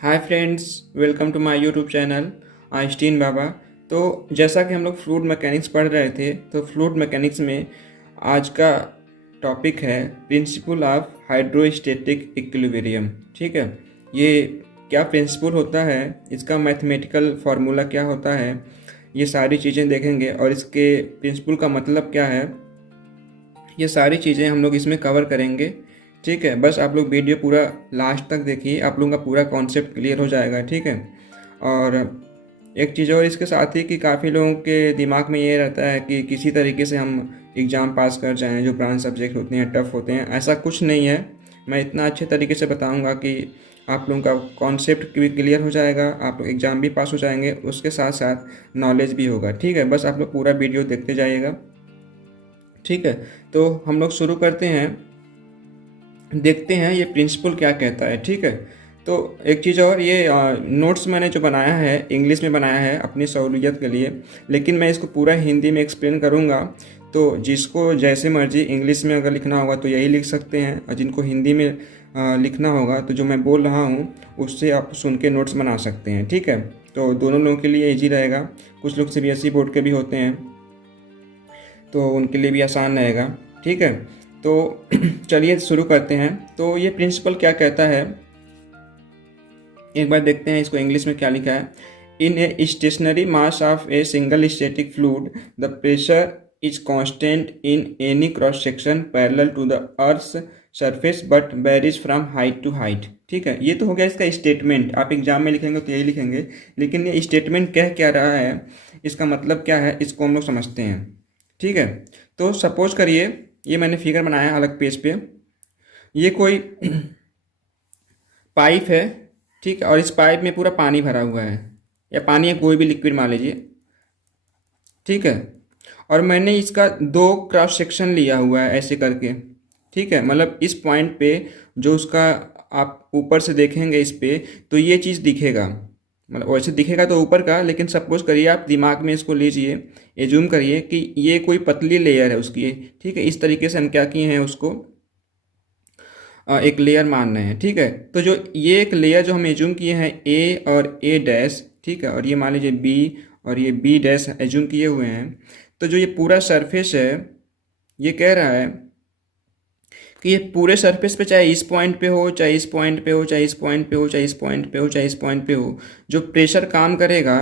Hi friends, welcome to my YouTube channel Einstein Baba. तो जैसा कि हम लोग फ्लूइड मैकेनिक्स पढ़ रहे थे, तो फ्लूइड मैकेनिक्स में आज का टॉपिक है प्रिंसिपल ऑफ हाइड्रोस्टैटिक इक्विलिब्रियम। ठीक है, ये क्या प्रिंसिपल होता है, इसका मैथमेटिकल फार्मूला क्या होता है, ये सारी चीज़ें देखेंगे और इसके प्रिंसिपल का मतलब क्या है, ये सारी चीज़ें हम लोग इसमें कवर करेंगे। ठीक है, बस आप लोग वीडियो पूरा लास्ट तक देखिए, आप लोगों का पूरा कॉन्सेप्ट क्लियर हो जाएगा। ठीक है, और एक चीज़ और इसके साथ ही कि काफ़ी लोगों के दिमाग में ये रहता है कि किसी तरीके से हम एग्ज़ाम पास कर जाएं, जो ब्रांच सब्जेक्ट होते हैं टफ़ होते हैं, ऐसा कुछ नहीं है। मैं इतना अच्छे तरीके से बताऊंगा कि आप लोगों का कॉन्सेप्ट भी क्लियर हो जाएगा, आप लोग एग्ज़ाम भी पास हो जाएंगे, उसके साथ साथ नॉलेज भी होगा। ठीक है, बस आप लोग पूरा वीडियो देखते जाइएगा। ठीक है, तो हम लोग शुरू करते हैं, देखते हैं ये प्रिंसिपल क्या कहता है। ठीक है, तो एक चीज़ और, ये नोट्स मैंने जो बनाया है इंग्लिश में बनाया है अपनी सहूलियत के लिए, लेकिन मैं इसको पूरा हिंदी में एक्सप्लेन करूँगा। तो जिसको जैसे मर्जी इंग्लिश में अगर लिखना होगा तो यही लिख सकते हैं, और जिनको हिंदी में लिखना होगा तो जो मैं बोल रहा हूँ उससे आप सुन के नोट्स बना सकते हैं। ठीक है, तो दोनों लोगों के लिए ईजी रहेगा। कुछ लोग सीबीएसई बोर्ड के भी होते हैं तो उनके लिए भी आसान रहेगा। ठीक है, तो चलिए शुरू करते हैं। तो ये प्रिंसिपल क्या कहता है, एक बार देखते हैं इसको इंग्लिश में क्या लिखा है। In a stationary mass of a single static fluid the pressure is constant in any cross section parallel to the earth surface but varies from height to height. ठीक है, ये तो हो गया इसका स्टेटमेंट। आप एग्जाम में लिखेंगे तो यही लिखेंगे, लेकिन ये स्टेटमेंट कह क्या रहा है, इसका मतलब क्या है, इसको हम लोग समझते हैं। ठीक है, तो सपोज करिए ये मैंने फिगर बनाया अलग पेज पे, ये कोई पाइप है। ठीक है, और इस पाइप में पूरा पानी भरा हुआ है, या पानी है, कोई भी लिक्विड मान लीजिए। ठीक है, और मैंने इसका दो क्रॉस सेक्शन लिया हुआ है ऐसे करके। ठीक है, मतलब इस पॉइंट पे जो उसका आप ऊपर से देखेंगे इस पे, तो ये चीज़ दिखेगा, मतलब वैसे दिखेगा तो ऊपर का, लेकिन सपोज करिए आप दिमाग में इसको लीजिए, एज्यूम करिए कि ये कोई पतली लेयर है उसकी। ठीक है, इस तरीके से हम क्या किए हैं, उसको एक लेयर मान रहे हैं। ठीक है, तो जो ये एक लेयर जो हम एज्यूम किए हैं ए और ए डैश, ठीक है, और ये मान लीजिए बी और ये बी डैश एज्यूम किए हुए हैं, तो जो ये पूरा सरफेस है, ये कह रहा है कि ये पूरे सरफेस पे, चाहे इस पॉइंट पे हो, चाहे इस पॉइंट पे हो, चाहे इस पॉइंट पे हो, चाहे इस पॉइंट पे हो, चाहे इस पॉइंट पे हो, जो प्रेशर काम करेगा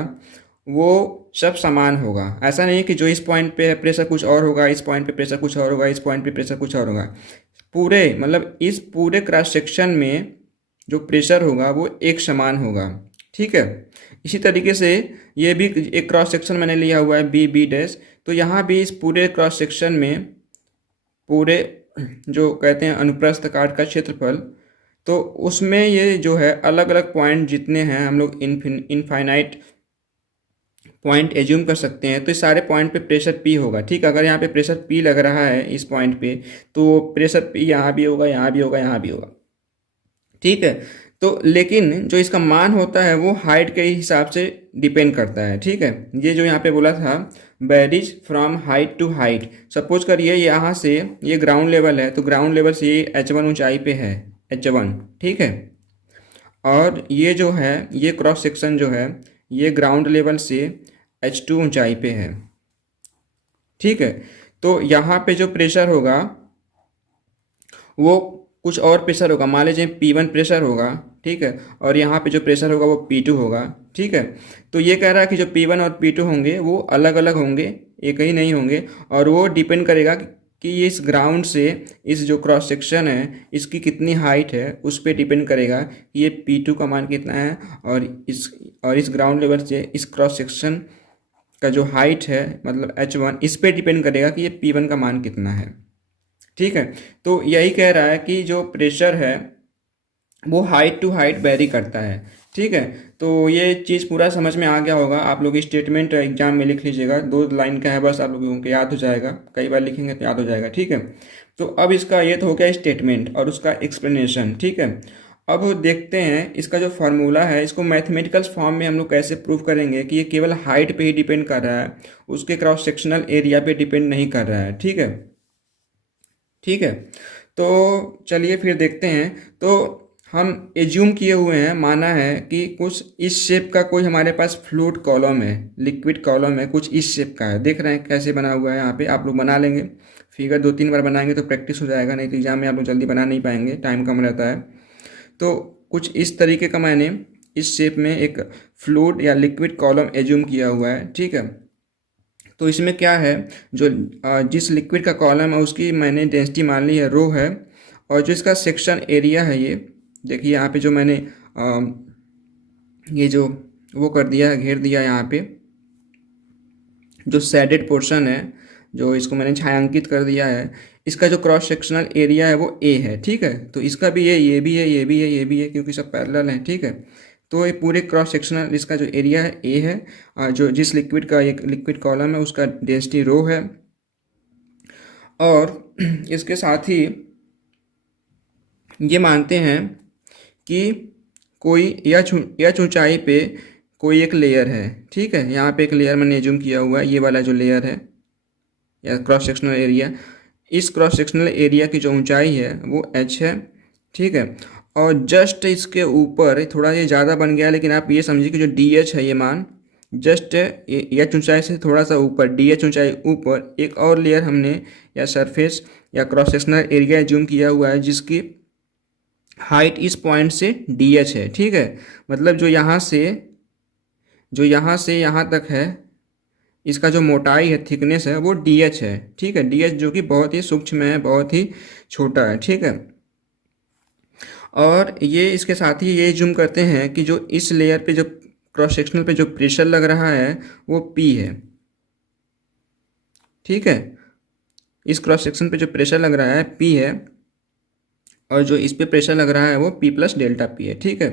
वो सब समान होगा। ऐसा नहीं है कि जो इस पॉइंट पे है प्रेशर कुछ और होगा, इस पॉइंट पे प्रेशर कुछ और होगा, इस पॉइंट पे प्रेशर कुछ और होगा। पूरे मतलब इस पूरे क्रॉस सेक्शन में जो प्रेशर होगा वो एक समान होगा। ठीक है, इसी तरीके से ये भी एक क्रॉस सेक्शन मैंने लिया हुआ है बी बी डैश, तो यहाँ भी इस पूरे क्रॉस सेक्शन में पूरे जो कहते हैं अनुप्रस्थ काट का क्षेत्रफल, तो उसमें ये जो है अलग अलग पॉइंट जितने हैं हम लोग इनफाइनाइट पॉइंट एज्यूम कर सकते हैं। तो इस सारे पॉइंट पे प्रेशर पी होगा। ठीक है, अगर यहाँ पे प्रेशर पी लग रहा है इस पॉइंट पे, तो प्रेशर पी यहाँ भी होगा, यहाँ भी होगा, यहाँ भी होगा। ठीक है, तो लेकिन जो इसका मान होता है वो हाइट के हिसाब से डिपेंड करता है। ठीक है, ये जो यहाँ पे बोला था varies from height to height, suppose करिए यहाँ से ये ग्राउंड लेवल है, तो ग्राउंड लेवल से ये H1 ऊंचाई पे है, H1। ठीक है, और ये जो है ये क्रॉस सेक्शन जो है ये ग्राउंड लेवल से H2 ऊंचाई पे है। ठीक है, तो यहाँ पे जो प्रेशर होगा वो कुछ और प्रेशर होगा, मान लीजिए P1 प्रेशर होगा। ठीक है, और यहाँ पे जो प्रेशर होगा वो P2 होगा। ठीक है, तो ये कह रहा है कि जो P1 और P2 होंगे वो अलग अलग होंगे, एक ही नहीं होंगे, और वो डिपेंड करेगा कि ये इस ग्राउंड से इस जो क्रॉस सेक्शन है इसकी कितनी हाइट है, उस पर डिपेंड करेगा कि ये P2 का मान कितना है, और इस ग्राउंड लेवल से इस क्रॉस सेक्शन का जो हाइट है मतलब H1, इस पे डिपेंड करेगा कि ये P1 का मान कितना है। ठीक है, तो यही कह रहा है कि जो प्रेशर है वो हाइट टू हाइट वेरी करता है। ठीक है, तो ये चीज़ पूरा समझ में आ गया होगा। आप लोग स्टेटमेंट एग्जाम में लिख लीजिएगा, 2 लाइन का है, बस आप लोगों को याद हो जाएगा, कई बार लिखेंगे तो याद हो जाएगा। ठीक है, तो अब इसका ये तो हो गया स्टेटमेंट और उसका एक्सप्लेनेशन। ठीक है, अब देखते हैं इसका जो फार्मूला है, इसको मैथमेटिकल फॉर्म में हम लोग कैसे प्रूव करेंगे कि ये केवल हाइट पे ही डिपेंड कर रहा है, उसके क्रॉस सेक्शनल एरिया पे डिपेंड नहीं कर रहा है। ठीक है, ठीक है, तो चलिए फिर देखते हैं। तो हम एज्यूम किए हुए हैं, माना है कि कुछ इस शेप का कोई हमारे पास फ्लूइड कॉलम है, लिक्विड कॉलम है, कुछ इस शेप का है। देख रहे हैं कैसे बना हुआ है। यहाँ पे आप लोग बना लेंगे, फिगर 2-3 बार बनाएंगे तो प्रैक्टिस हो जाएगा, नहीं तो एग्जाम में आप लोग जल्दी बना नहीं पाएंगे, टाइम कम रहता है। तो कुछ इस तरीके का मैंने इस शेप में एक फ्लूइड या लिक्विड कॉलम एज्यूम किया हुआ है, ठीक है। तो इसमें क्या है, जो जिस लिक्विड का कॉलम है उसकी मैंने डेंसिटी मान ली है रो है, और जो इसका सेक्शन एरिया है, ये देखिए यहाँ पे जो मैंने ये जो वो कर दिया है, घेर दिया यहाँ पे जो शेडेड पोर्शन है, जो इसको मैंने छायांकित कर दिया है, इसका जो क्रॉस सेक्शनल एरिया है वो ए है, ठीक है। तो इसका भी ये भी है, ये भी है, ये भी है, क्योंकि सब पैरेलल है, ठीक है। तो ये पूरे क्रॉस सेक्शनल इसका जो एरिया है ए है, जो जिस लिक्विड का एक लिक्विड कॉलम है उसका डेंसिटी रो है। और इसके साथ ही ये मानते हैं कि कोई एच ऊंचाई पे कोई एक लेयर है, ठीक है। यहाँ पे एक लेयर मैंने एज्यूम किया हुआ है, ये वाला जो लेयर है या क्रॉस सेक्शनल एरिया, इस क्रॉस सेक्शनल एरिया की जो ऊंचाई है वो h है, ठीक है। और जस्ट इसके ऊपर थोड़ा ये ज़्यादा बन गया, लेकिन आप ये समझिए कि जो dh है ये मान जस्ट एच ऊंचाई से थोड़ा सा ऊपर, dh ऊंचाई ऊपर एक और लेयर हमने या सरफेस या क्रॉस सेक्शनल एरिया एज्यूम किया हुआ है जिसकी हाइट इस पॉइंट से dh है, ठीक है। मतलब जो यहाँ से यहाँ तक है, इसका जो मोटाई है, थिकनेस है, वो dh है, ठीक है। dh जो कि बहुत ही सूक्ष्म है, बहुत ही छोटा है, ठीक है। और ये इसके साथ ही ये जूम करते हैं कि जो इस लेयर पे जो क्रॉस सेक्शनल पे जो प्रेशर लग रहा है वो P है, ठीक है। इस क्रॉस सेक्शन पे जो प्रेशर लग रहा है P है, और जो इस पे प्रेशर लग रहा है वो P प्लस डेल्टा P है, ठीक है।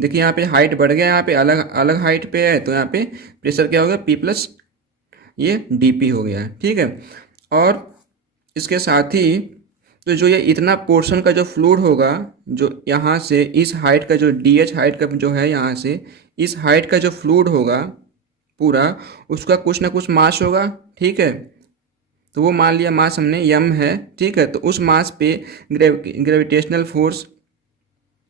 देखिए यहाँ पे हाइट बढ़ गया, यहाँ पे अलग अलग हाइट पे है, तो यहाँ पे प्रेशर क्या हो गया, P प्लस ये DP हो गया, ठीक है। और इसके साथ ही तो जो ये इतना पोर्शन का जो फ्लूइड होगा, जो यहाँ से इस हाइट का जो DH हाइट का जो है, यहाँ से इस हाइट का जो फ्लूइड होगा पूरा, उसका कुछ ना कुछ मास होगा, ठीक है। तो वो मान लिया मास हमने m है, ठीक है। तो उस मास पे ग्रेविटेशनल फोर्स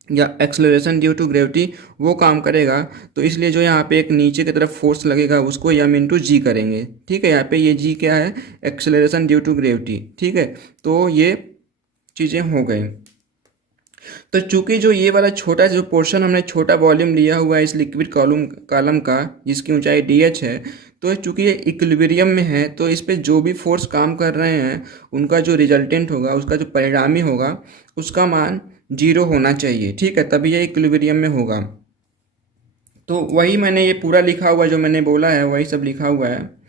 या एक्सेलरेशन ड्यू टू ग्रेविटी वो काम करेगा। तो इसलिए जो यहाँ पे एक नीचे की तरफ फोर्स लगेगा उसको m इंटू जी करेंगे, ठीक है। यहाँ पे ये g क्या है, एक्सेलरेशन ड्यू टू ग्रेविटी, ठीक है। तो ये चीज़ें हो गई। तो चूंकि जो ये वाला छोटा जो पोर्शन हमने छोटा वॉल्यूम लिया हुआ है इस लिक्विड कॉलम का, जिसकी ऊंचाई dh है, तो चूंकि ये इक्विलिब्रियम में है, तो इस पे जो भी फोर्स काम कर रहे हैं उनका जो रिजल्टेंट होगा, उसका जो परिणामी होगा, उसका मान 0 होना चाहिए, ठीक है। तभी ये इक्विलिब्रियम में होगा। तो वही मैंने ये पूरा लिखा हुआ, जो मैंने बोला है वही सब लिखा हुआ है।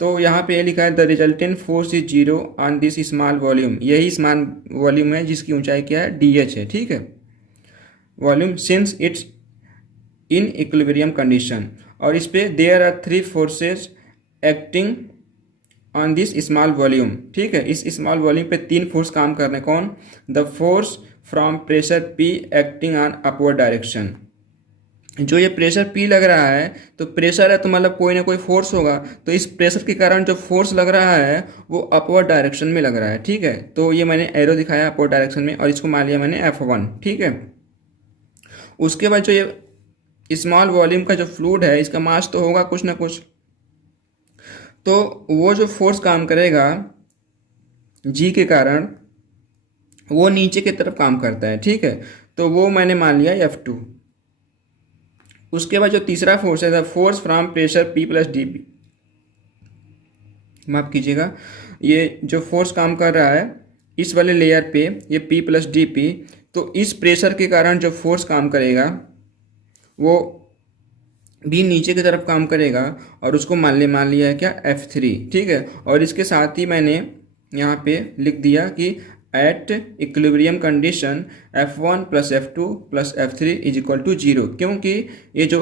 तो यहाँ पे ये लिखा है the resultant force is 0 on this small volume. यही स्मॉल वॉल्यूम है जिसकी ऊंचाई क्या है, DH है, ठीक है, volume, since it's in equilibrium condition. और इस पे there are 3 forces acting on this small volume, ठीक है। इस स्मॉल वॉल्यूम पे 3 फोर्स काम कर रहे हैं। कौन, the force from pressure P acting on upward direction. जो ये प्रेशर P लग रहा है, तो प्रेशर है तो मतलब कोई ना कोई फोर्स होगा, तो इस प्रेशर के कारण जो फोर्स लग रहा है वो अपवर्ड डायरेक्शन में लग रहा है, ठीक है। तो ये मैंने एरो दिखाया अपवर्ड डायरेक्शन में, और इसको मान लिया मैंने F1, ठीक है। उसके बाद जो ये स्मॉल वॉल्यूम का जो फ्लूइड है, इसका मास तो होगा कुछ ना कुछ, तो वो जो फोर्स काम करेगा G के कारण, वो नीचे की तरफ काम करता है, ठीक है। तो वो मैंने मान लिया F2। उसके बाद जो तीसरा फोर्स है, the force from pressure P plus DP, माफ कीजिएगा, ये जो फोर्स काम कर रहा है इस वाले लेयर पे, ये P प्लस DP, तो इस प्रेशर के कारण जो फोर्स काम करेगा वो भी नीचे की तरफ काम करेगा, और उसको मान लिया है क्या, F3, ठीक है। और इसके साथ ही मैंने यहाँ पे लिख दिया कि at equilibrium condition F1 plus F2 plus F3 is equal to 0, क्योंकि ये जो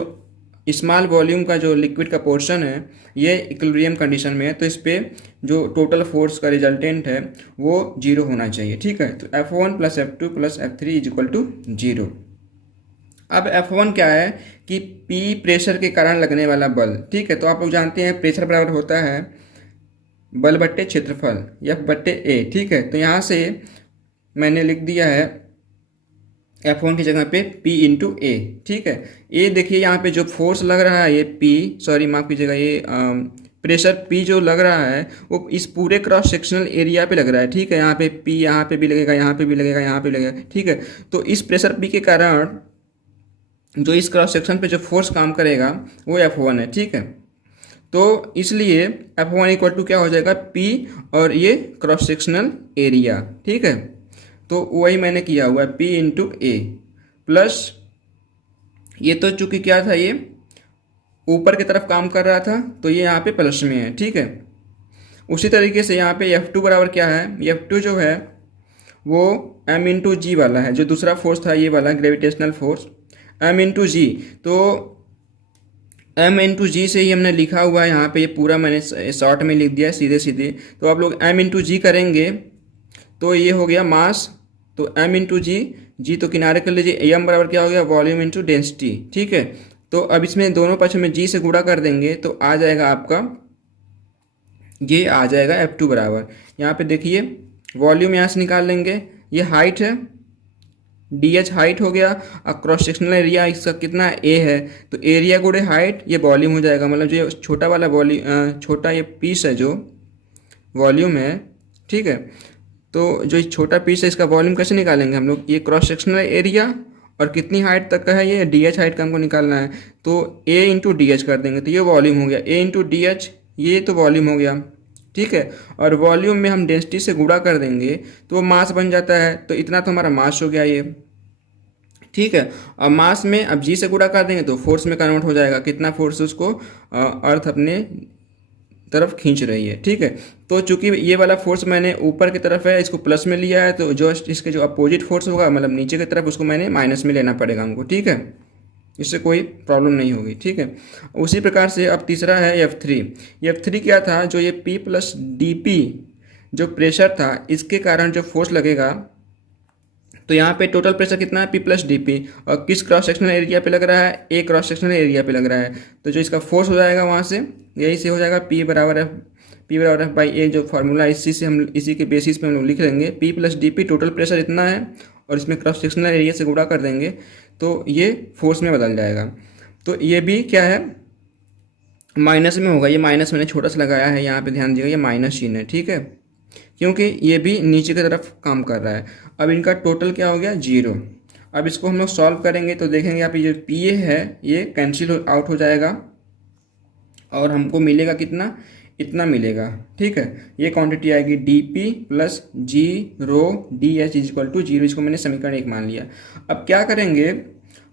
स्मॉल वॉल्यूम का जो लिक्विड का पोर्शन है ये इक्विलिब्रियम कंडीशन में है, तो इस पर जो टोटल फोर्स का रिजल्टेंट है वो 0 होना चाहिए, ठीक है। तो F1 plus F2 plus F3 is equal to 0। अब F1 क्या है कि P प्रेशर के कारण लगने वाला बल, ठीक है। तो आप लोग जानते हैं प्रेशर बराबर होता है बल बट्टे क्षेत्रफल, F बट्टे A, ठीक है। तो यहाँ से मैंने लिख दिया है F1 की जगह पे P इंटू ए, ठीक है। ये देखिए यहाँ पे जो फोर्स लग रहा है ये P, सॉरी माफ़ कीजिएगा, ये प्रेशर P जो लग रहा है वो इस पूरे क्रॉस सेक्शनल एरिया पे लग रहा है, ठीक है। यहाँ पे P यहाँ पे भी लगेगा, यहाँ पे भी लगेगा, यहाँ पे लगेगा, ठीक है। तो इस प्रेशर P के कारण जो इस क्रॉस सेक्शन पे जो फोर्स काम करेगा वो F1 है, ठीक है। तो इसलिए F1 इक्वल टू क्या हो जाएगा, P और ये क्रॉस सेक्शनल एरिया, ठीक है। तो वही मैंने किया हुआ है P इंटू ए प्लस, ये तो चूंकि क्या था, ये ऊपर की तरफ काम कर रहा था तो ये यहाँ पे प्लस में है, ठीक है। उसी तरीके से यहाँ पे F2 बराबर क्या है, F2 जो है वो m इंटू जी वाला है, जो दूसरा फोर्स था ये वाला ग्रेविटेशनल फोर्स m इंटू जी। तो m इंटू जी से ही हमने लिखा हुआ है यहाँ पे, ये पूरा मैंने शॉर्ट में लिख दिया है सीधे सीधे। तो आप लोग m इंटू जी करेंगे तो ये हो गया मास, तो m इंटू जी, जी तो किनारे कर लीजिए, m बराबर क्या हो गया, वॉल्यूम इंटू डेंसिटी, ठीक है। तो अब इसमें दोनों पक्ष में g से गुणा कर देंगे तो आ जाएगा आपका, ये आ जाएगा F2 बराबर, यहाँ पे देखिए वॉल्यूम यहाँ से निकाल लेंगे, ये हाइट है, DH हाइट हो गया, और क्रॉस सेक्शनल एरिया इसका कितना A है, तो एरिया गुणे हाइट ये वॉल्यूम हो जाएगा। मतलब जो छोटा वाला वॉल्यूम, छोटा ये पीस है जो वॉल्यूम है, ठीक है। तो जो छोटा पीस है इसका वॉल्यूम कैसे निकालेंगे हम लोग, ये क्रॉस सेक्शनल एरिया और कितनी हाइट तक का है, ये DH हाइट का हमको निकालना है, तो A इंटू DH कर देंगे तो ये वॉल्यूम हो गया, A इंटू DH, ये तो वॉल्यूम हो गया, ठीक है। और वॉल्यूम में हम डेंसिटी से गुणा कर देंगे तो वो मास बन जाता है, तो इतना तो हमारा मास हो गया ये, ठीक है। और मास में अब जी से गुणा कर देंगे तो फोर्स में कन्वर्ट हो जाएगा, कितना फोर्स उसको अर्थ अपने तरफ खींच रही है, ठीक है। तो चूंकि ये वाला फोर्स मैंने ऊपर की तरफ है इसको प्लस में लिया है, तो जो इसके जो अपोजिट फोर्स होगा मतलब नीचे की तरफ उसको मैंने माइनस में लेना पड़ेगा हमको, ठीक है। इससे कोई प्रॉब्लम नहीं होगी, ठीक है। उसी प्रकार से अब तीसरा है F3 क्या था, जो ये P प्लस डी पी जो प्रेशर था इसके कारण जो फोर्स लगेगा, तो यहाँ पे टोटल प्रेशर कितना है P प्लस डी पी, और किस क्रॉस सेक्शनल एरिया पे लग रहा है, A क्रॉस सेक्शनल एरिया पे लग रहा है। तो जो इसका फोर्स हो जाएगा वहाँ से यही से हो जाएगा P बराबर F बाई A, जो फार्मूला इसी से हम इसी के बेसिस पे हम लोग लिख लेंगे, P plus D P total pressure इतना है और इसमें क्रॉस सेक्शनल एरिया से गुणा कर देंगे तो ये फोर्स में बदल जाएगा। तो ये भी क्या है, माइनस में होगा, ये माइनस मैंने छोटा सा लगाया है यहाँ पे, ध्यान दीजिएगा ये माइनस चिन्ह है, ठीक है, क्योंकि ये भी नीचे की तरफ काम कर रहा है। अब इनका टोटल क्या हो गया, 0। अब इसको हम लोग सॉल्व करेंगे तो देखेंगे यहाँ पे जो पी ए है ये कैंसिल आउट हो जाएगा और हमको मिलेगा कितना, इतना मिलेगा, ठीक है। ये क्वांटिटी आएगी D P plus G rho D H is equal to 0, इसको मैंने समीकरण 1 मान लिया। अब क्या करेंगे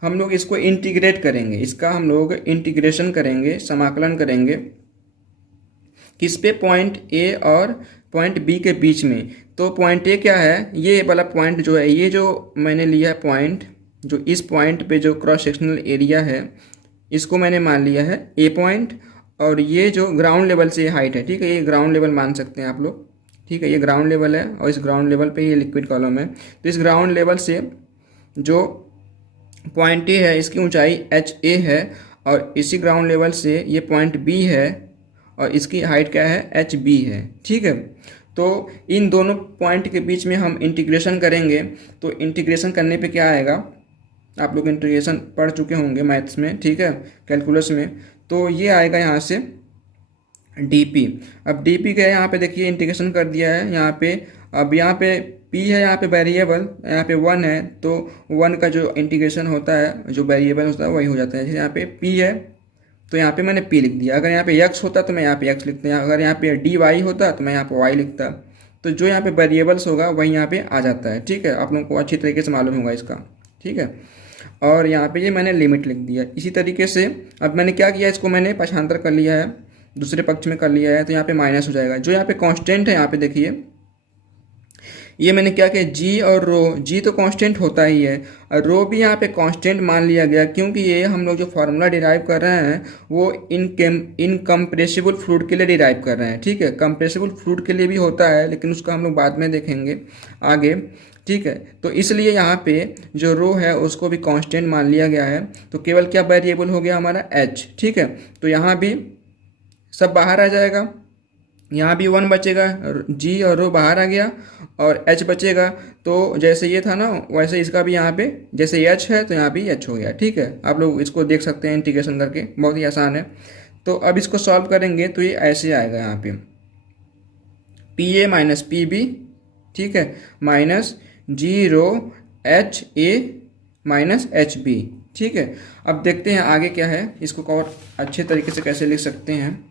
हम लोग, इसको इंटीग्रेट करेंगे, इसका हम लोग इंटीग्रेशन करेंगे, समाकलन करेंगे किस पे, पॉइंट ए और पॉइंट बी के बीच में। तो पॉइंट ए क्या है, ये वाला पॉइंट जो है, ये जो मैंने लिया है पॉइंट, जो इस पॉइंट पे जो क्रॉस सेक्शनल एरिया है इसको मैंने मान लिया है ए पॉइंट, और ये जो ग्राउंड लेवल से हाइट है, ठीक है, ये ग्राउंड लेवल मान सकते हैं आप लोग, ठीक है, ये ग्राउंड लेवल है और इस ग्राउंड लेवल पे ये लिक्विड कॉलम है। तो इस ग्राउंड लेवल से जो पॉइंट ए है इसकी ऊंचाई एच ए है, और इसी ग्राउंड लेवल से ये पॉइंट बी है और इसकी हाइट क्या है, एच बी है, ठीक है। तो इन दोनों पॉइंट के बीच में हम इंटीग्रेशन करेंगे, तो इंटीग्रेशन करने पे क्या आएगा, आप लोग इंटीग्रेशन पढ़ चुके होंगे मैथ्स में, ठीक है, कैलकुलस में। तो ये आएगा यहाँ से dp। अब dp का यहाँ पे देखिए इंटीग्रेशन कर दिया है यहाँ पे, अब यहाँ पे p है, यहाँ पे वेरिएबल, यहाँ पे 1 है, तो 1 का जो इंटीग्रेशन होता है, जो वेरिएबल होता है वही हो जाता है। जैसे यहाँ पे p है तो यहाँ पे मैंने p लिख दिया, अगर यहाँ पे x होता तो मैं यहाँ पे x लिखता, अगर यहाँ पे dy होता तो मैं यहाँ पे y लिखता। तो जो यहाँ पे वेरिएबल्स होगा वही यहाँ पे आ जाता है, ठीक है, आप लोगों को अच्छी तरीके से मालूम होगा इसका, ठीक है। और यहाँ पे ये मैंने लिमिट लिख दिया। इसी तरीके से अब मैंने क्या किया, इसको मैंने पक्षांतर कर लिया है, दूसरे पक्ष में कर लिया है, तो यहाँ पे माइनस हो जाएगा। जो यहाँ पे कांस्टेंट है यहाँ पे देखिए, ये मैंने क्या किया, जी और रो, जी तो कांस्टेंट होता ही है और रो भी यहाँ पे कांस्टेंट मान लिया गया, क्योंकि ये हम लोग जो फार्मूला डिराइव कर रहे हैं वो इनकम्प्रेसिबल फ्लूइड के लिए डिराइव कर रहे हैं, ठीक है। कंप्रेसिबल फ्लूइड के लिए भी होता है लेकिन उसका हम लोग बाद में देखेंगे आगे, ठीक है। तो इसलिए यहाँ पे जो रो है उसको भी कांस्टेंट मान लिया गया है, तो केवल क्या वेरिएबल हो गया हमारा एच, ठीक है। तो यहाँ भी सब बाहर आ जाएगा, यहाँ भी 1 बचेगा, जी और रो बाहर आ गया और एच बचेगा। तो जैसे ये था ना वैसे इसका भी यहाँ पे जैसे एच है तो यहाँ भी एच हो गया। ठीक है, आप लोग इसको देख सकते हैं इंटीग्रेशन करके, बहुत ही आसान है। तो अब इसको सॉल्व करेंगे तो ये ऐसे आएगा यहाँ पे P A minus P B, ठीक है, minus G rho H A minus H B. ठीक है, अब देखते हैं आगे क्या है, इसको और अच्छे तरीके से कैसे लिख सकते हैं।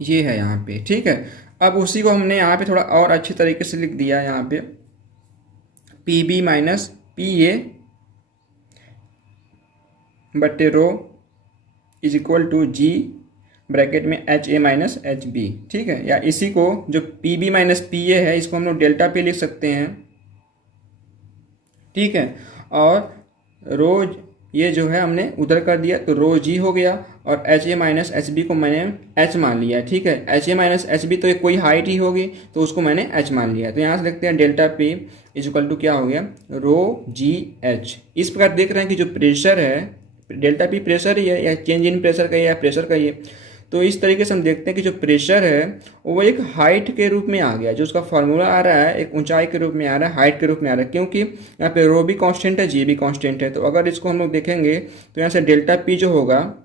ये है यहाँ पे। ठीक है, अब उसी को हमने यहाँ पे थोड़ा और अच्छे तरीके से लिख दिया यहाँ पे P B minus P A बटे rho is equal to G bracket में H A minus H B. ठीक है, या इसी को जो P B minus P A है इसको हम लोग डेल्टा पे लिख सकते हैं। ठीक है, और रो ये जो है हमने उधर कर दिया तो रो जी हो गया और H A minus H B को मैंने एच मान लिया। ठीक है, H A minus H B तो ये कोई हाइट ही होगी तो उसको मैंने एच मान लिया। तो यहाँ से लिखते हैं delta P is equal to क्या हो गया रो जी एच। इस प्रकार देख रहे हैं कि जो प्रेशर है डेल्टा पी प्रेशर ही है या चेंज इन प्रेशर का या प्रेशर का ही है। तो इस तरीके से हम देखते हैं कि जो प्रेशर है वो एक हाइट के रूप में आ गया, जो उसका फॉर्मूला आ रहा है एक ऊंचाई के रूप में आ रहा है, हाइट के रूप में आ रहा है, क्योंकि यहाँ पे रो भी कांस्टेंट है जी भी कांस्टेंट है। तो अगर इसको हम लोग देखेंगे तो यहाँ से डेल्टा पी जो होगा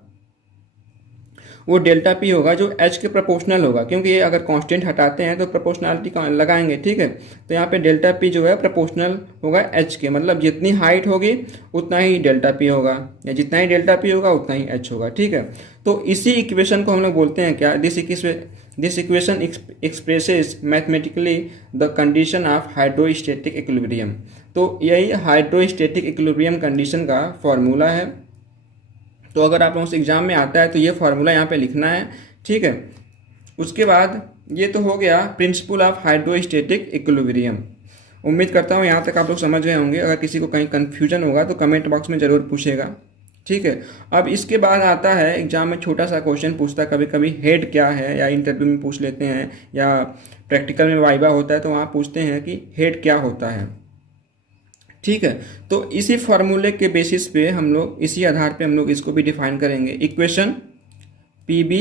वो डेल्टा पी होगा जो एच के प्रोपोर्शनल होगा, क्योंकि ये अगर कांस्टेंट हटाते हैं तो प्रोपोर्शनलिटी लगाएंगे। ठीक है, तो यहाँ पे डेल्टा पी जो है प्रोपोर्शनल होगा एच के, मतलब जितनी हाइट होगी उतना ही डेल्टा पी होगा या जितना ही डेल्टा पी होगा उतना ही एच होगा। ठीक है, तो इसी इक्वेशन को हम लोग बोलते हैं क्या, this equation expresses mathematically the condition of hydrostatic equilibrium. तो यही हाइड्रोस्टैटिक इक्विलिब्रियम कंडीशन का फॉर्मूला है। तो अगर आप लोगों से एग्जाम में आता है तो ये फार्मूला यहाँ पे लिखना है। ठीक है, उसके बाद ये तो हो गया प्रिंसिपल ऑफ हाइड्रोस्टैटिक इक्विलिब्रियम। उम्मीद करता हूँ यहाँ तक आप लोग समझ गए होंगे। अगर किसी को कहीं कन्फ्यूजन होगा तो कमेंट बॉक्स में ज़रूर पूछेगा। ठीक है, अब इसके बाद आता है एग्जाम में छोटा सा क्वेश्चन पूछता है कभी कभी हेड क्या है, या इंटरव्यू में पूछ लेते हैं या प्रैक्टिकल में वाइवा होता है तो वहाँ पूछते हैं कि हेड क्या होता है। ठीक है, तो इसी फार्मूले के बेसिस पे हम लोग इसी आधार पे हम लोग इसको भी डिफाइन करेंगे। Equation P B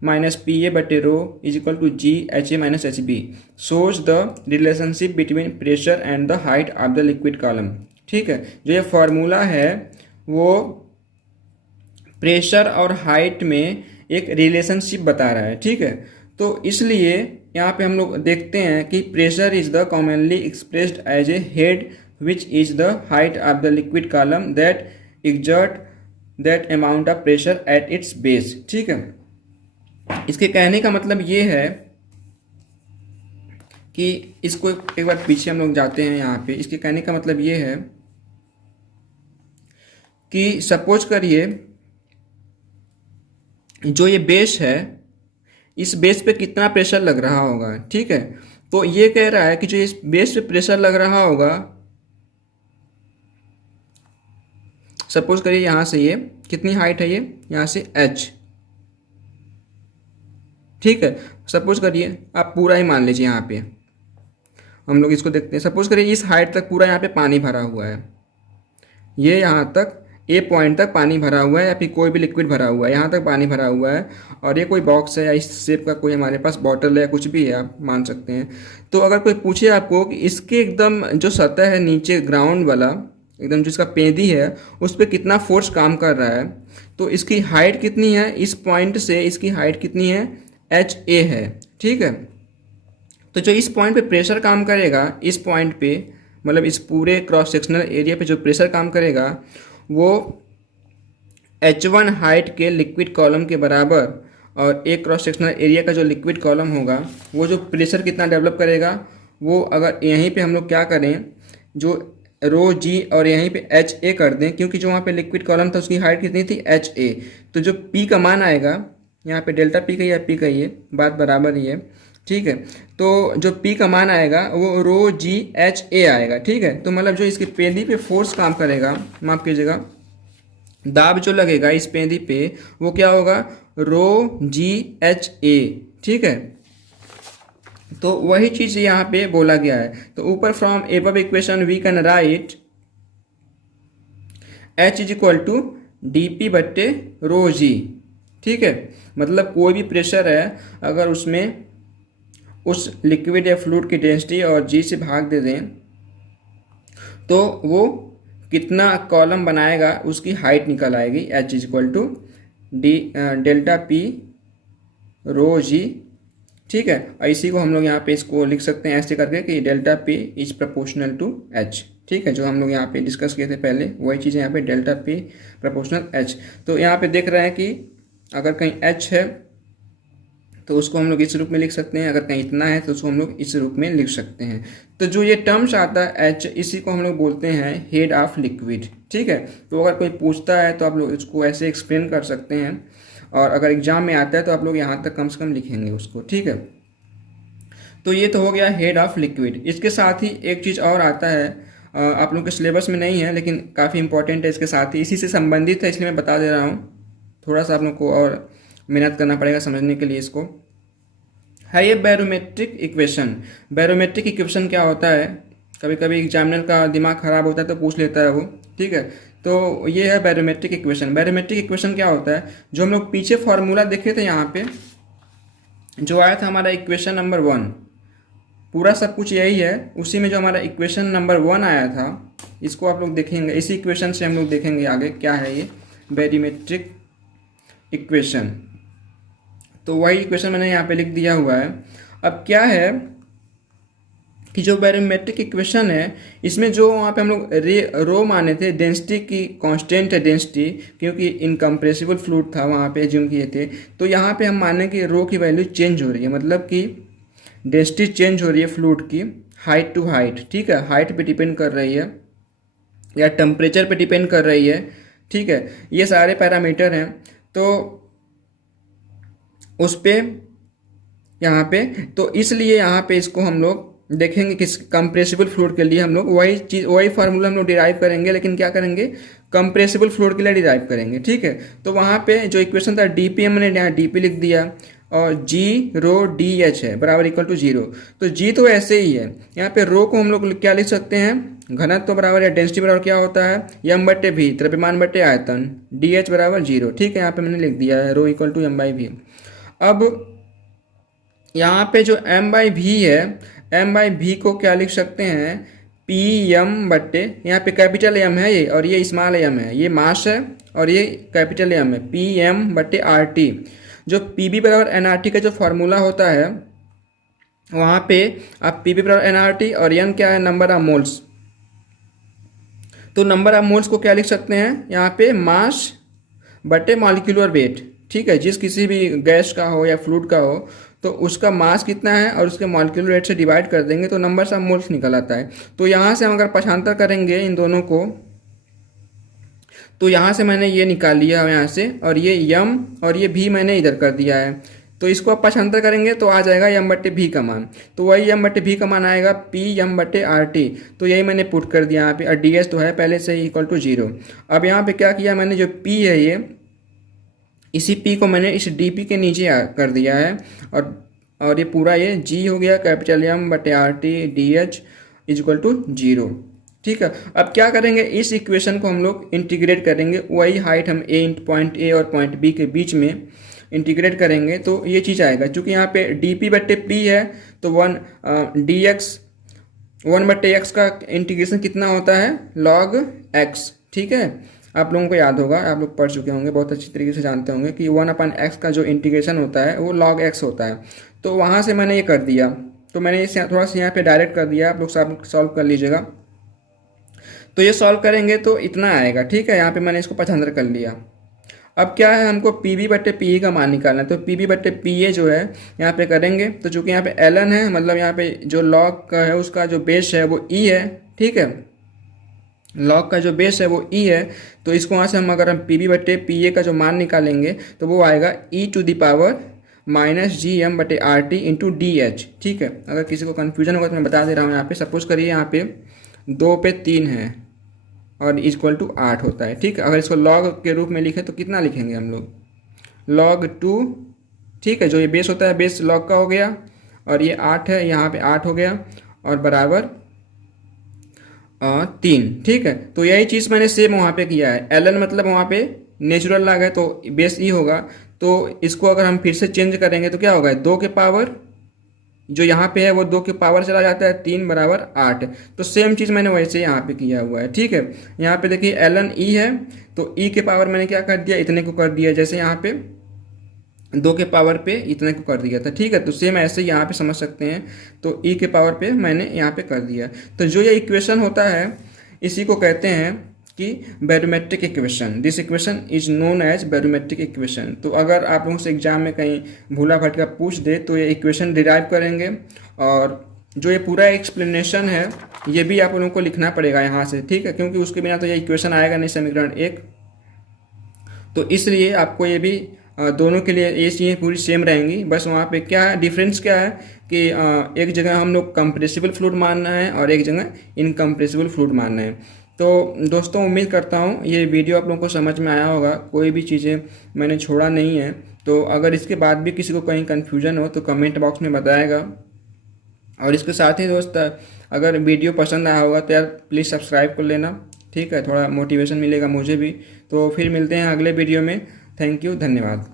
minus P A बटे rho is equal to G H A minus H B shows the relationship between pressure and the height of the liquid column. ठीक है, जो ये फार्मूला है वो प्रेशर और height में एक रिलेशनशिप बता रहा है। ठीक है, तो इसलिए यहाँ पे हम लोग देखते हैं कि pressure is the commonly expressed as a head which is the height of the liquid column that exert that amount of pressure at its base। ठीक है, इसके कहने का मतलब ये है कि इसको एक बार पीछे हम लोग जाते हैं। यहाँ पे इसके कहने का मतलब ये है कि सपोज करिए जो ये बेस है इस बेस पे कितना प्रेशर लग रहा होगा। ठीक है, तो ये कह रहा है कि जो इस बेस पे प्रेशर लग रहा होगा, सपोज करिए यहाँ से ये कितनी हाइट है, ये यहाँ से h। ठीक है, सपोज करिए आप पूरा ही मान लीजिए, यहाँ पे हम लोग इसको देखते हैं। सपोज करिए इस हाइट तक पूरा यहाँ पे पानी भरा हुआ है, ये यहाँ तक ए पॉइंट तक पानी भरा हुआ है या फिर कोई भी लिक्विड भरा हुआ है, यहाँ तक पानी भरा हुआ है और ये कोई बॉक्स है या इस शेप का कोई हमारे पास बॉटल है, कुछ भी है आप मान सकते हैं। तो अगर कोई पूछे आपको कि इसके एकदम जो सतह है नीचे ग्राउंड वाला एकदम जिसका पेंदी है उस पर कितना फोर्स काम कर रहा है, तो इसकी हाइट कितनी है, इस पॉइंट से इसकी हाइट कितनी है, एच ए है। ठीक है, तो जो इस पॉइंट पे प्रेशर काम करेगा, इस पॉइंट पे मतलब इस पूरे क्रॉस सेक्शनल एरिया पे जो प्रेशर काम करेगा वो H1 हाइट के लिक्विड कॉलम के बराबर, और एक क्रॉस सेक्शनल एरिया का जो लिक्विड कॉलम होगा वो जो प्रेशर कितना डेवलप करेगा, वो अगर यहीं पे हम लोग क्या करें जो रो जी और यहीं पे एच ए कर दें, क्योंकि जो वहाँ पे लिक्विड कॉलम था उसकी हाइट कितनी थी एच ए, तो जो पी का मान आएगा यहाँ पे डेल्टा पी का या पी का ये बात बराबर ही है। ठीक है, तो जो पी का मान आएगा वो रो जी एच ए आएगा। ठीक है, तो मतलब जो इसकी पेंदी पे फोर्स काम करेगा, माफ कीजिएगा दाब जो लगेगा इस पेंदी पे वो क्या होगा, रो जी एच ए। ठीक है, तो वही चीज यहाँ पे बोला गया है। तो ऊपर from above equation we can write H is equal to dp बट्टे रो जी। ठीक है, मतलब कोई भी प्रेशर है अगर उसमें उस लिक्विड या फ्लूइड की डेंसिटी और जी से भाग दे दें तो वो कितना कॉलम बनाएगा उसकी हाइट निकल आएगी। H equal to D delta P rho G. ठीक है, और इसी को हम लोग यहाँ पे इसको लिख सकते हैं ऐसे करके कि delta P is proportional to H. ठीक है, जो हम लोग यहाँ पे डिस्कस किए थे पहले वही चीज़ यहाँ पे डेल्टा पी प्रपोर्शनल एच। तो यहाँ पे देख रहे हैं कि अगर कहीं एच है तो उसको हम लोग इस रूप में लिख सकते हैं, अगर कहीं इतना है तो उसको हम लोग इस रूप में लिख सकते हैं। तो जो ये टर्म्स आता है एच, इसी को हम लोग बोलते हैं हेड ऑफ लिक्विड। ठीक है, तो अगर कोई पूछता है तो आप लोग इसको ऐसे एक्सप्लेन कर सकते हैं, और अगर एग्जाम में आता है तो आप लोग यहाँ तक कम से कम लिखेंगे उसको। ठीक है, तो ये तो हो गया हेड ऑफ लिक्विड। इसके साथ ही एक चीज़ और आता है, आप लोग के सिलेबस में नहीं है लेकिन काफ़ी इंपॉर्टेंट है, इसके साथ ही इसी से संबंधित है इसलिए मैं बता दे रहा हूँ। थोड़ा सा आप लोग को और मेहनत करना पड़ेगा समझने के लिए इसको। है ये बैरोमेट्रिक इक्वेशन। बैरोमेट्रिक इक्वेशन क्या होता है, कभी कभी एग्जामिनर का दिमाग खराब होता है तो पूछ लेता है वो। ठीक है, तो ये है बैरोमेट्रिक इक्वेशन। बैरोमेट्रिक इक्वेशन क्या होता है, जो हम लोग पीछे फॉर्मूला देखे थे यहाँ पे जो आया था हमारा इक्वेशन नंबर 1, पूरा सब कुछ यही है। उसी में जो हमारा इक्वेशन नंबर 1 आया था इसको आप लोग देखेंगे, इसी इक्वेशन से हम लोग देखेंगे आगे क्या है ये बैरोमेट्रिक इक्वेशन। तो वही इक्वेशन मैंने यहाँ पे लिख दिया हुआ है। अब क्या है कि जो बैरोमेट्रिक इक्वेशन है इसमें जो वहाँ पे हम लोग रो माने थे, डेंसिटी की कांस्टेंट है डेंसिटी, क्योंकि इनकम्प्रेसिबल फ्लूइड था वहाँ पे एज्यूम किए थे। तो यहाँ पे हम माने कि रो की वैल्यू चेंज हो रही है, मतलब कि डेंसिटी चेंज हो रही है फ्लूइड की हाइट टू हाइट। ठीक है, हाइट पे डिपेंड कर रही है या टेम्परेचर पे डिपेंड कर रही है। ठीक है, ये सारे पैरामीटर हैं। तो उस पे यहाँ पे तो इसलिए यहाँ पे इसको हम लोग देखेंगे कि कंप्रेसिबल फ्लूइड के लिए हम लोग वही चीज़ वही फार्मूला हम लोग डिराइव करेंगे, लेकिन क्या करेंगे कंप्रेसिबल फ्लूइड के लिए डिराइव करेंगे। ठीक है, तो वहाँ पे जो इक्वेशन था डीपी हमने यहाँ डीपी लिख दिया और जी रो डी एच है बराबर इक्वल टू 0। तो जी तो ऐसे ही है, यहाँ पे रो को हम लोग क्या लिख सकते हैं, घनत्व तो बराबर या डेंसिटी बराबर क्या होता है एम बट्टे भी, द्रव्यमान बट्टे आयतन, डी एच बराबर 0। ठीक है, यहाँ पे मैंने लिख दिया है rho equal to M by V. अब यहाँ पे जो एम बाई वी है, एम बाई वी को क्या लिख सकते हैं पी एम बट्टे, यहाँ पे कैपिटल एम है ये और ये स्मॉल एम है, ये मास है और ये कैपिटल एम है, पी एम बट्टे आर टी। जो पी बी बराबर एन आर टी का जो फॉर्मूला होता है वहाँ पे आप पी बी बराबर एन आर टी और एन क्या है नंबर ऑफ मोल्स। तो नंबर ऑफ मोल्स को क्या लिख सकते हैं यहाँ पे मास बटे मॉलिक्यूलर वेट। ठीक है, जिस किसी भी गैस का हो या फ्लूइड का हो तो उसका मास कितना है और उसके मॉलिक्यूलर वेट से डिवाइड कर देंगे तो नंबर ऑफ मोल्स निकल आता है। तो यहाँ से हम अगर पक्षांतर करेंगे इन दोनों को तो यहाँ से मैंने ये निकाल लिया यहाँ से, और ये यम और ये भी मैंने इधर कर दिया है। तो इसको आप पक्षांतर करेंगे तो आ जाएगा यम बट्टे भी का मान। तो वही यम बट्टे भी का मान आएगा पी यम बट्टे आर टी। तो यही मैंने पुट कर दिया यहाँ पे, और डी एस तो है पहले से ही इक्वल टू 0। अब यहाँ पे क्या किया मैंने, जो पी है ये इसी पी को मैंने इस डी पी के नीचे कर दिया है, और ये पूरा ये जी हो गया कैपिटल एम बटे R T D H is equal to 0। ठीक है, अब क्या करेंगे इस इक्वेशन को हम लोग इंटीग्रेट करेंगे, वही हाइट हम पॉइंट ए और पॉइंट बी के बीच में इंटीग्रेट करेंगे तो ये चीज़ आएगा। चूँकि यहाँ पे डी पी बट्टे पी है तो 1 बट्टे एक्स का इंटीग्रेशन कितना होता है लॉग एक्स। ठीक है, आप लोगों को याद होगा, आप लोग पढ़ चुके होंगे, बहुत अच्छी तरीके से जानते होंगे कि 1/x का जो इंटीग्रेशन होता है वो log x होता है। तो वहाँ से मैंने ये कर दिया, तो मैंने इसे थोड़ा सा यहाँ पे डायरेक्ट कर दिया, आप लोग सब सॉल्व कर लीजिएगा। तो ये सॉल्व करेंगे तो इतना आएगा। ठीक है, यहाँ पे मैंने इसको 75 कर लिया। अब क्या है, हमको पी बी बट्टे पी ई का मान निकालना है। तो पी बी बट्टे पी ए जो है यहाँ पे करेंगे, तो चूँकि यहाँ पे एल एन है, मतलब यहाँ पे जो लॉग का है उसका जो बेस है वो ई है। ठीक है, लॉग का जो बेस है वो ई है, तो इसको वहाँ से हम अगर हम पी बी बट्टे पी ए का जो मान निकालेंगे तो वो आएगा E to the power minus G M बटे R T into D H. ठीक है, अगर किसी को कन्फ्यूजन होगा तो मैं बता दे रहा हूँ। यहाँ पे सपोज करिए यहाँ पे 2 पे 3 है और इक्वल टू 8 होता है। ठीक है, अगर इसको लॉग के रूप में लिखे तो कितना लिखेंगे हम लोग log 2। ठीक है, जो ये बेस होता है बेस लॉग का हो गया, और ये 8 है, यहाँ पे 8 हो गया और बराबर 3। ठीक है, तो यही चीज़ मैंने सेम वहाँ पे किया है। एल एन मतलब वहाँ पे नेचुरल लॉग है तो बेस ई होगा। तो इसको अगर हम फिर से चेंज करेंगे तो क्या होगा, 2 के पावर जो यहाँ पे है वो 2 के पावर चला जाता है, 3 बराबर 8। तो सेम चीज़ मैंने वैसे यहाँ पे किया हुआ है, ठीक है। यहाँ पे देखिए ln e है तो e के पावर मैंने क्या कर दिया, इतने को कर दिया, जैसे यहाँ पे 2 के पावर पे इतने को कर दिया था, ठीक है। तो सेम ऐसे यहाँ पे समझ सकते हैं, तो e के पावर पे मैंने यहाँ पे कर दिया। तो जो ये इक्वेशन होता है इसी को कहते हैं कि barometric equation. This equation is known as barometric equation. तो अगर आप लोगों से एग्जाम में कहीं भूला भटका पूछ दे तो ये इक्वेशन डिराइव करेंगे, और जो ये पूरा एक्सप्लेनेशन है ये भी आप लोगों को लिखना पड़ेगा यहाँ से, ठीक है, क्योंकि उसके बिना तो ये इक्वेशन आएगा नहीं, समीकरण 1। तो इसलिए आपको ये भी दोनों के लिए ये चीज़ें पूरी सेम रहेंगी। बस वहाँ पे क्या है, डिफरेंस क्या है कि एक जगह हम लोग कंप्रेसिबल फ्लूइड मानना है और एक जगह इनकम्प्रेसिबल फ्लूइड मानना है। तो दोस्तों उम्मीद करता हूँ ये वीडियो आप लोगों को समझ में आया होगा, कोई भी चीज़ें मैंने छोड़ा नहीं है। तो अगर इसके बाद भी किसी को कहीं कन्फ्यूजन हो तो कमेंट बॉक्स में बताएगा। और इसके साथ ही दोस्त अगर वीडियो पसंद आया होगा तो यार प्लीज़ सब्सक्राइब कर लेना, ठीक है, थोड़ा मोटिवेशन मिलेगा मुझे भी। तो फिर मिलते हैं अगले वीडियो में। थैंक यू, धन्यवाद।